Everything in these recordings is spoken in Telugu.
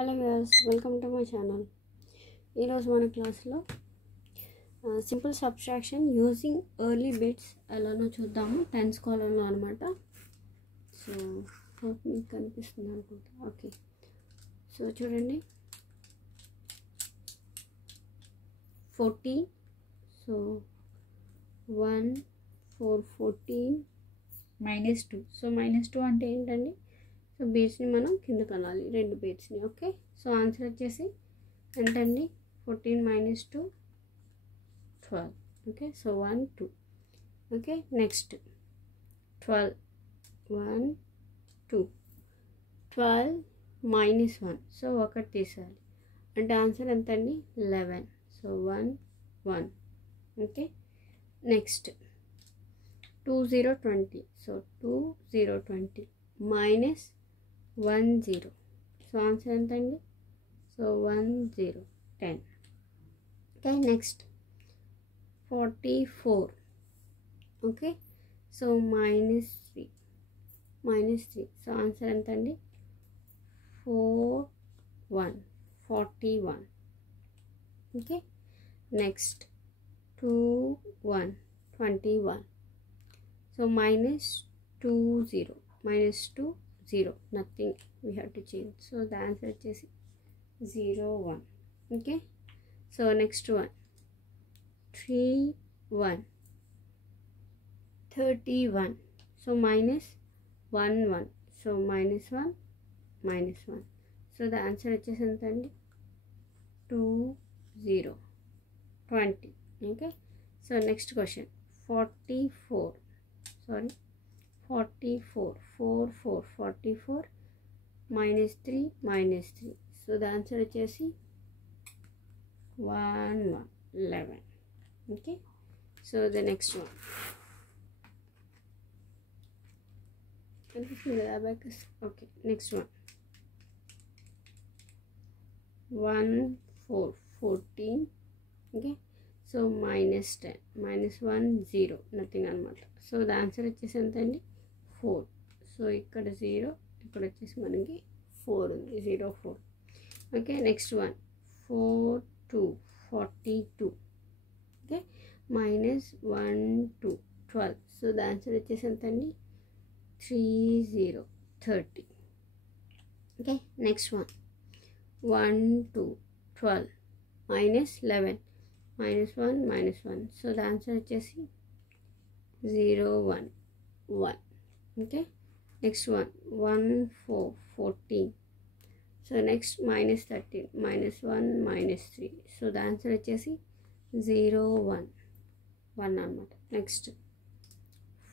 Hello viewers, welcome to my channel. ఈరోజు మన క్లాస్లో simple subtraction using early bits ఎలానో చూద్దాము. టెన్స్ కాలంలో అనమాట. సో మీకు కనిపిస్తుంది అనుకుంటా. ఓకే, సో చూడండి, 40. సో 1 4 14 -2. సో -2 అంటే ఏంటండి? సో బీట్స్ని మనం కిందకి అనాలి, రెండు బీట్స్ని. ఓకే, సో ఆన్సర్ వచ్చేసి ఎంతండి? 14 - 2 12. Okay, so 1 2. Okay, next 12 1 2 12 -1. So ఒకటి తీసేయాలి అంటే ఆన్సర్ ఎంతండి? 11. So 1 1. Okay, next 2 0 20. So 2 0 20 -1 0. So answer ఎంతండి? So 1 0 10. Okay, next 44. Okay, so -3 -3. So answer ఎంతండి? 4 1 41. Okay, next 2 1 21. So -2 0 -2 0, nothing, we have to change. So the answer వచ్చేసి 0 1. Okay, so next 1 3 1 31. So -1 1. So -1 -1. So the answer వచ్చేసి ఎంతండి? 2 0 20. Okay, so next question 44. Sorry 44 4 4 44 -3 -3. So the answer వచ్చేసి 1 1 11. Okay, so the next one కనిపిస్తుంది కదా abacus. Okay, next one 1 4 14. Okay, so -10 -1 0, nothing అనమాట. సో ద ఆన్సర్ వచ్చేసి ఎంతండి? 4. సో ఇక్కడ 0, ఇక్కడ వచ్చేసి మనకి 4 ఉంది, 0 4. Okay, next one 4 2 42. Okay, -1 2 12. So the answer వచ్చేసి ఎంతండి? 3 0 30. Okay, next one 1 2 12 -11 -1 -1. So the answer వచ్చేసి 0 1 1. Okay, next one 1 4 14. So next -13 -1 -3. So the answer వచ్చేసి 0 1 1 అనమాట. Next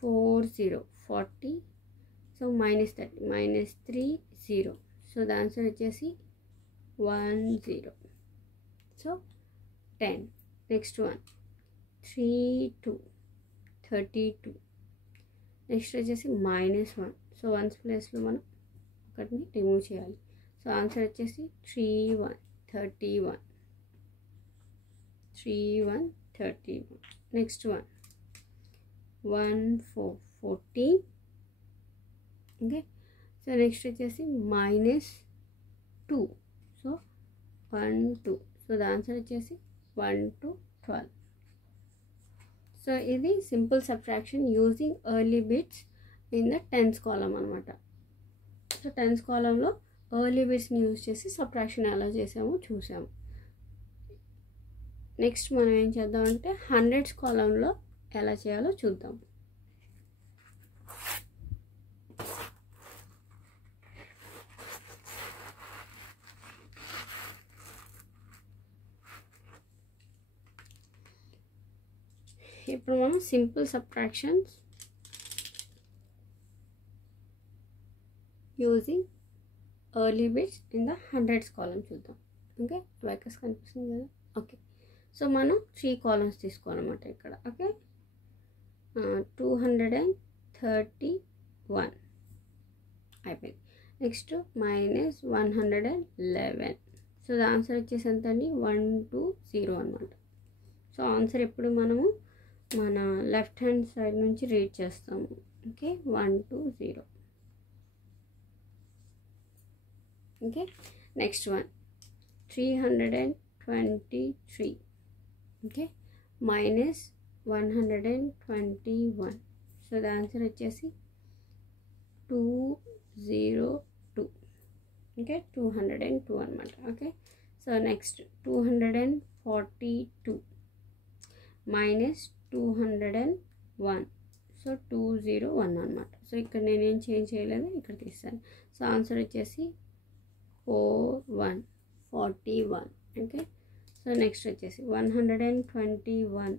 4 0 40. So -30 -3 0. So the answer వచ్చేసి 1 0. సో 10. Next one 3 2 32. నెక్స్ట్ వచ్చేసి -1. సో వన్స్ ప్లేస్లో మనం ఒకటిని రిమూవ్ చేయాలి. సో ఆన్సర్ వచ్చేసి 3 1 31. 3 1 31. Next one 1 4 14. Okay, so next వచ్చేసి -2. సో 1 2. సో ద ఆన్సర్ వచ్చేసి 1 2 12. సో ఇది simple subtraction using early bits in the tens కాలం అనమాట. సో టెన్స్ కాలంలో ఎర్లీ బిట్స్ని యూజ్ చేసి సబ్ట్రాక్షన్ ఎలా చేసామో చూసాము. నెక్స్ట్ మనం ఏం చేద్దామంటే హండ్రెడ్స్ కాలంలో ఎలా చేయాలో చూద్దాం. ఇప్పుడు మనం simple subtractions using early bits in the hundreds కాలం చూద్దాం. ఓకే, అబాకస్ కనిపిస్తుంది కదా. ఓకే, సో మనం 3 కాలమ్స్ తీసుకోవాలన్నమాట ఇక్కడ. ఓకే, 231 అయిపోయింది. నెక్స్ట్ -111. సో ద ఆన్సర్ వచ్చేసి ఎంతండి? 1 2 0 అనమాట. సో ఆన్సర్ ఎప్పుడు మనము మన లెఫ్ట్ హ్యాండ్ సైడ్ నుంచి రీడ్ చేస్తాము. Okay, 1 2 0. Okay, next one 323, okay, minus 121. So the answer వచ్చేసి 202. ఓకే, 202 అనమాట. Okay, so next 242 minus 201. So 201 అనమాట. సో ఇక్కడ నేనేం చేంజ్ చేయలేదు, ఇక్కడ తీస్తాను. సో ఆన్సర్ వచ్చేసి 41. ఓకే, సో నెక్స్ట్ వచ్చేసి 121,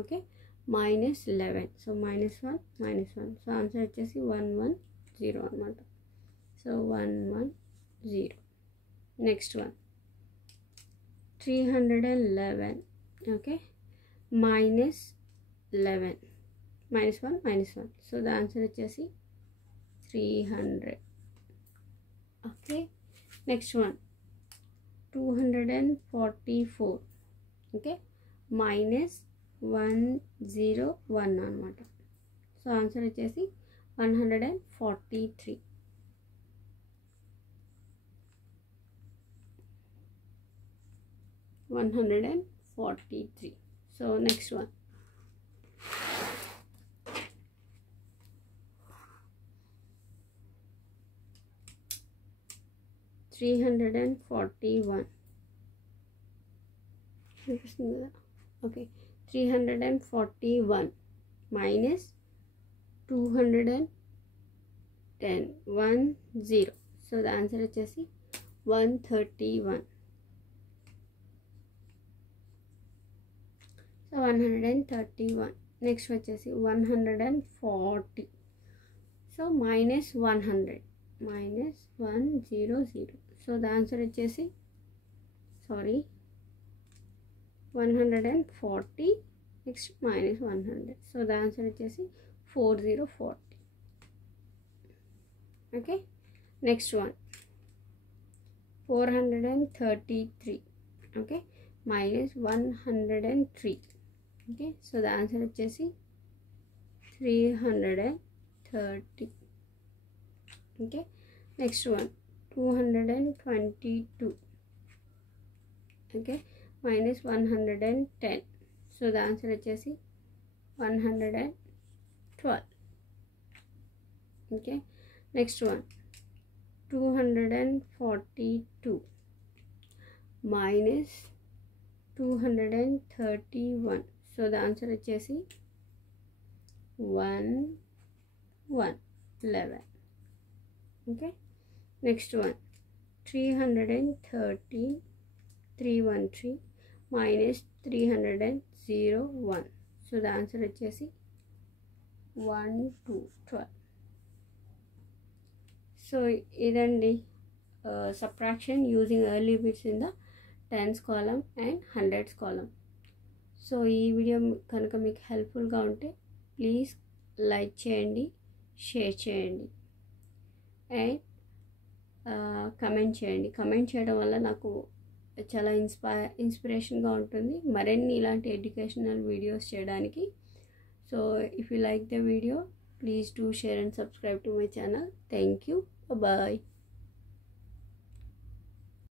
okay, minus 11. So -1 -1. So answer వచ్చేసి 110 అనమాట. So 110. Next one 311, okay, -11, -1 -1. So the answer వచ్చేసి 300. ఓకే, నెక్స్ట్ వన్ 244, ఓకే, -101 అనమాట. సో ఆన్సర్ వచ్చేసి 143. 143. So next one 341. Okay, 341 minus 210, 10. So the answer వచ్చేసి 131. సో 131. నెక్స్ట్ వచ్చేసి 140. సో -100, -100. సో ద ఆన్సర్ వచ్చేసి 140, నెక్స్ట్ -100. సో ద ఆన్సర్ వచ్చేసి 4040. Okay, next one 433, okay, -103. Okay, so the answer వచ్చేసి 330. Okay, next one 222, okay, -110. So the answer వచ్చేసి 112. Okay, next one 242 -231. So the answer వచ్చేసి 11. Okay, next one 313 -301. So the answer వచ్చేసి 12. సో ఇదండి subtraction using early bits in the 10s column and 100s column. So ఈ వీడియో కనుక మీకు హెల్ప్ఫుల్గా ఉంటే ప్లీజ్ లైక్ చేయండి, షేర్ చేయండి అండ్ కమెంట్ చేయండి. కమెంట్ చేయడం వల్ల నాకు చాలా ఇన్స్పిరేషన్గా ఉంటుంది మరిన్ని ఇలాంటి ఎడ్యుకేషనల్ వీడియోస్ చేయడానికి. So if you like the video, please do share and subscribe to my channel. Thank you. Bye bye.